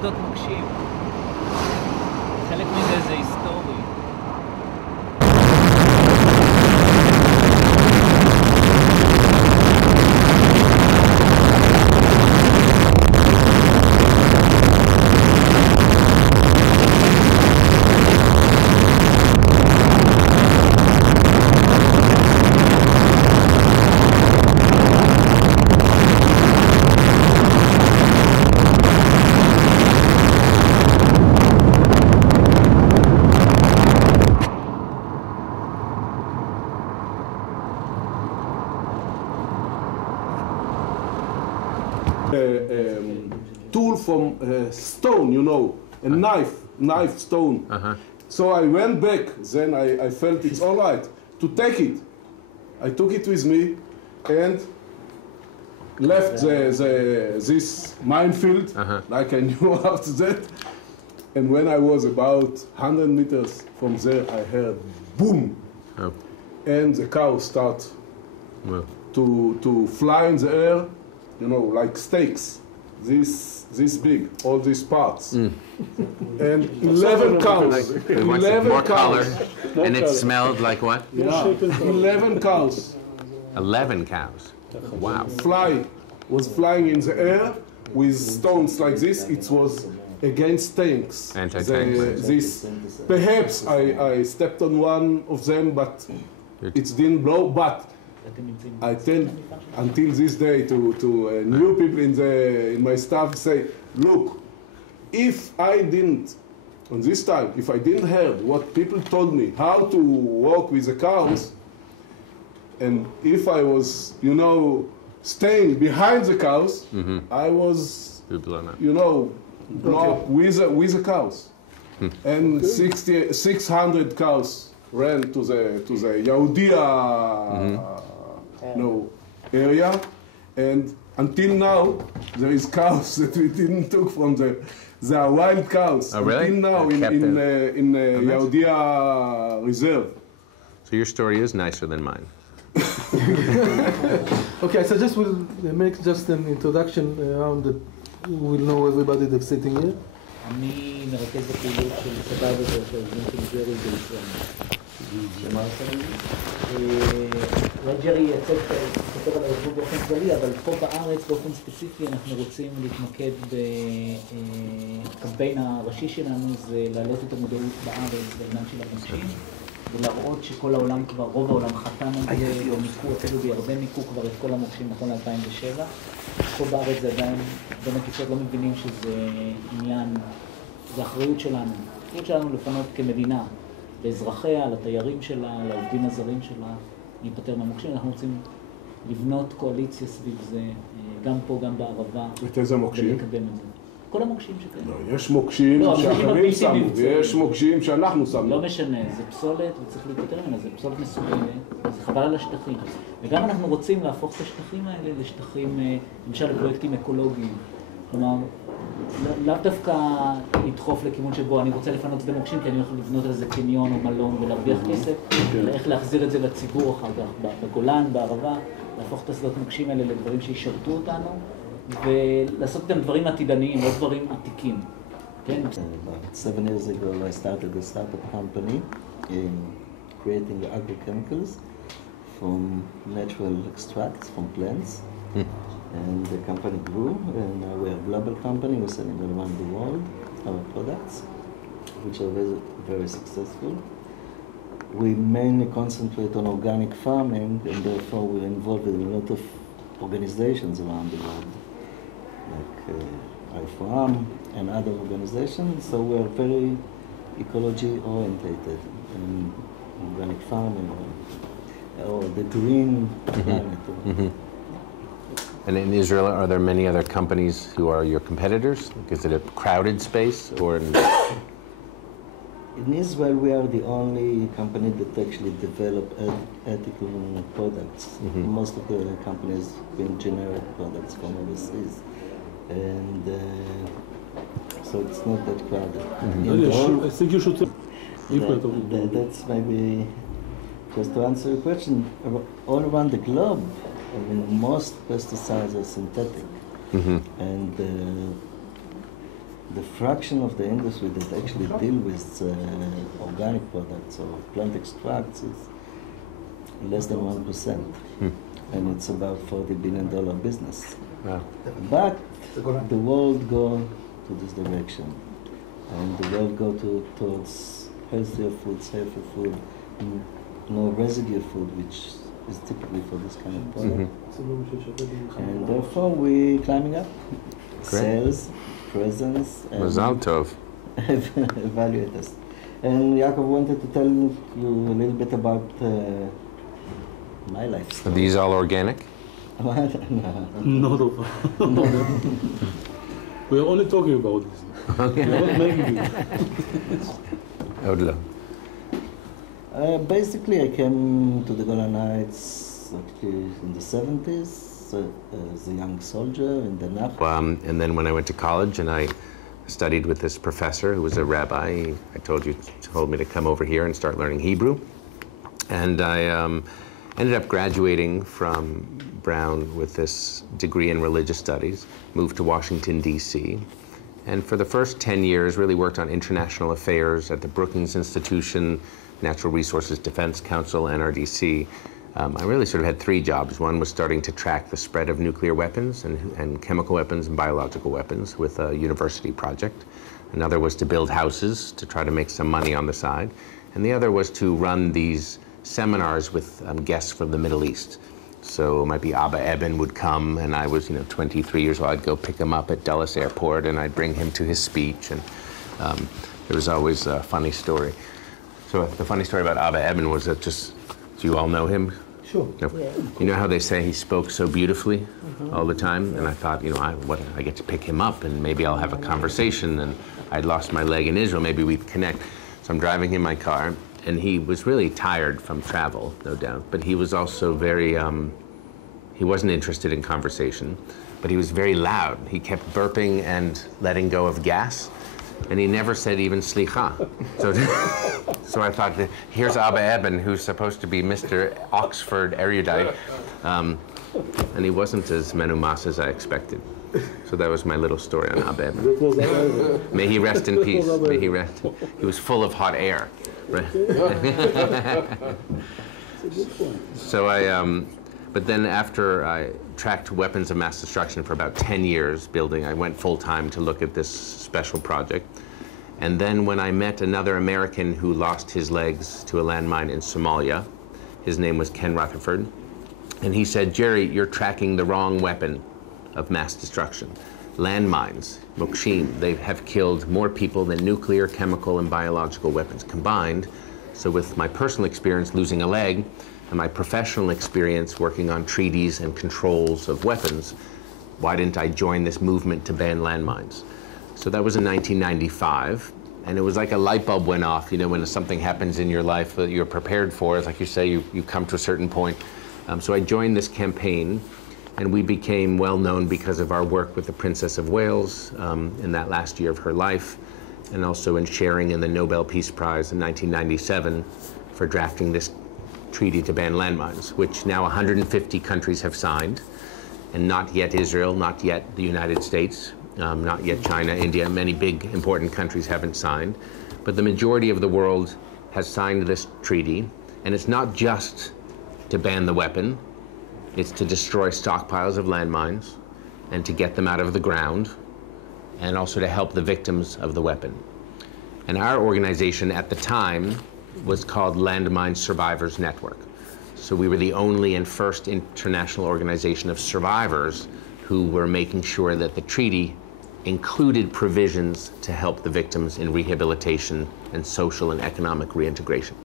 שדות מוקשים. חלק מזה זה היסטורי. Tool from stone, you know, a knife stone. So I went back, then I felt it's all right to take it. I took it with me and left this minefield, like I knew after that. And when I was about 100 meters from there, I heard boom, and the cow start to fly in the air, you know, like steaks, this big, all these parts. And 11 cows. 11 more cows. color, and it smelled like what? Yeah, 11 cows. 11 cows. Wow. Was flying in the air with stones like this. It was against tanks. Anti-tanks. Perhaps I stepped on one of them, but it didn't blow. But I tell until this day to new people in my staff, say, look, if I didn't, on this time, if I didn't heard what people told me how to walk with the cows, and if I was, you know, staying behind the cows, I was, you know, blown up with the cows. And 600 cows ran to the Yahudia area, and until now there is cows that we didn't took from the wild cows. Oh, really? Until now in Yahudia reserve. So your story is nicer than mine. Okay, so just we'll make just an introduction around that we'll know everybody that's sitting here. אני מרכז בפעילות של סבבה של הארגון של ג'רי בישראל. אולי ג'רי יספר על הארגון באופן כללי, אבל פה בארץ באופן ספציפי אנחנו רוצים להתמקד בקמפיין הראשי שלנו, זה להעלות את המודעות בארץ בעניין של המוקשים, ולהראות שכל העולם כבר, רוב העולם חתם על זה, או מיקו, אפילו בירדן מיקו כבר את כל המוקשים נכון 2007. פה בארץ זה עדיין, בין הכיסאות לא מבינים שזה עניין, זה אחריות שלנו. אחריות שלנו לפנות כמדינה, לאזרחיה, לתיירים שלה, לעובדים הזרים שלה, להיפטר מהמוקשים. אנחנו רוצים לבנות קואליציה סביב זה, גם פה, גם בערבה. את איזה מוקשים? ולקדם את זה. כל המוקשים שכאלה. לא, יש מוקשים שאחרים שמו, ויש מוקשים שאנחנו שמנו. לא משנה, זה פסולת וצריך להיפטר ממנה, זה פסולת מסוגלת, זה חבל על השטחים. וגם אנחנו רוצים להפוך את השטחים האלה לשטחים, למשל לפרויקטים אקולוגיים. כלומר, לאו דווקא לדחוף לכיוון שבו אני רוצה לפנות שדה מוקשים כי אני הולך לבנות על זה קניון או מלון ולהרוויח כסף, אלא איך להחזיר את זה לציבור אחר כך, בגולן, בערבה, להפוך את השדות מוקשים האלה לדברים שישרתו אותנו, ולעשות איתם דברים עתידניים, לא דברים עתיקים. כן? About 7 years ago I started a startup company in creating agrochemicals from natural extracts from plants. And the company grew, and now we're a global company. We're selling all around the world our products, which are very, very successful. We mainly concentrate on organic farming, and therefore we're involved in a lot of organizations around the world, like iFarm and other organizations. So we're very ecology orientated in organic farming or the green planet. And in Israel, are there many other companies who are your competitors? Is it a crowded space, or? In Israel, we are the only company that actually develop ethical products. Most of the companies bring generic products from overseas, and so it's not that crowded. I think you should. That's maybe just to answer your question. All around the globe, I mean, most pesticides are synthetic, and the fraction of the industry that actually deal with organic products or plant extracts is less than 1%. And it's about $40 billion business. Wow. But the world go to this direction. And the world go towards healthier food, safer food, no residue food, which is typically for this kind of product. And therefore we're climbing up. Great. Sales, presence, and Mazal tov. evaluate us. And Yaakov wanted to tell you a little bit about my life Are story. these all organic? Not of. We're only talking about this. Okay. We're not making it. Odlo. Basically, I came to the Golan Heights in the 70s as a young soldier in the Nach. And then when I went to college and I studied with this professor who was a rabbi, I told me to come over here and start learning Hebrew. And I ended up graduating from Brown with this degree in religious studies, moved to Washington, D.C., and for the first 10 years really worked on international affairs at the Brookings Institution, Natural Resources Defense Council, NRDC. I really sort of had three jobs. One was starting to track the spread of nuclear weapons and chemical weapons and biological weapons with a university project. Another was to build houses to try to make some money on the side. And the other was to run these seminars with guests from the Middle East. So it might be Abba Eben would come, and I was 23 years old. I'd go pick him up at Dulles Airport, and I'd bring him to his speech. And there was always a funny story. So the funny story about Abba Eben was that do you all know him? Sure. No. Yeah. You know how they say he spoke so beautifully all the time? And I thought, I get to pick him up and maybe I'll have a conversation. And I'd lost my leg in Israel, maybe we'd connect. So I'm driving in my car, and he was really tired from travel, no doubt. But he was also very, he wasn't interested in conversation, but he was very loud. He kept burping and letting go of gas. And he never said even slicha. So I thought, here's Abba Eben, who's supposed to be Mr. Oxford erudite, and he wasn't as menumas as I expected. So that was my little story on Abba Eben. May he rest in peace. May he rest. He was full of hot air. Right? So but then after I tracked weapons of mass destruction for about 10 years building, I went full time to look at this special project. And then when I met another American who lost his legs to a landmine in Somalia, his name was Ken Rutherford, and he said, Jerry, you're tracking the wrong weapon of mass destruction. Landmines, mokshim, they have killed more people than nuclear, chemical, and biological weapons combined. So with my personal experience losing a leg, and my professional experience working on treaties and controls of weapons, why didn't I join this movement to ban landmines? So that was in 1995, and it was like a light bulb went off. When something happens in your life that you're prepared for, it's like you say, you come to a certain point. So I joined this campaign, and we became well known because of our work with the Princess of Wales in that last year of her life, and also in sharing in the Nobel Peace Prize in 1997 for drafting this treaty to ban landmines, which now 150 countries have signed, and not yet Israel, not yet the United States, not yet China, India. Many big, important countries haven't signed. But the majority of the world has signed this treaty, and it's not just to ban the weapon, it's to destroy stockpiles of landmines and to get them out of the ground, and also to help the victims of the weapon. And our organization at the time was called Landmine Survivors Network. So we were the only and first international organization of survivors who were making sure that the treaty included provisions to help the victims in rehabilitation and social and economic reintegration.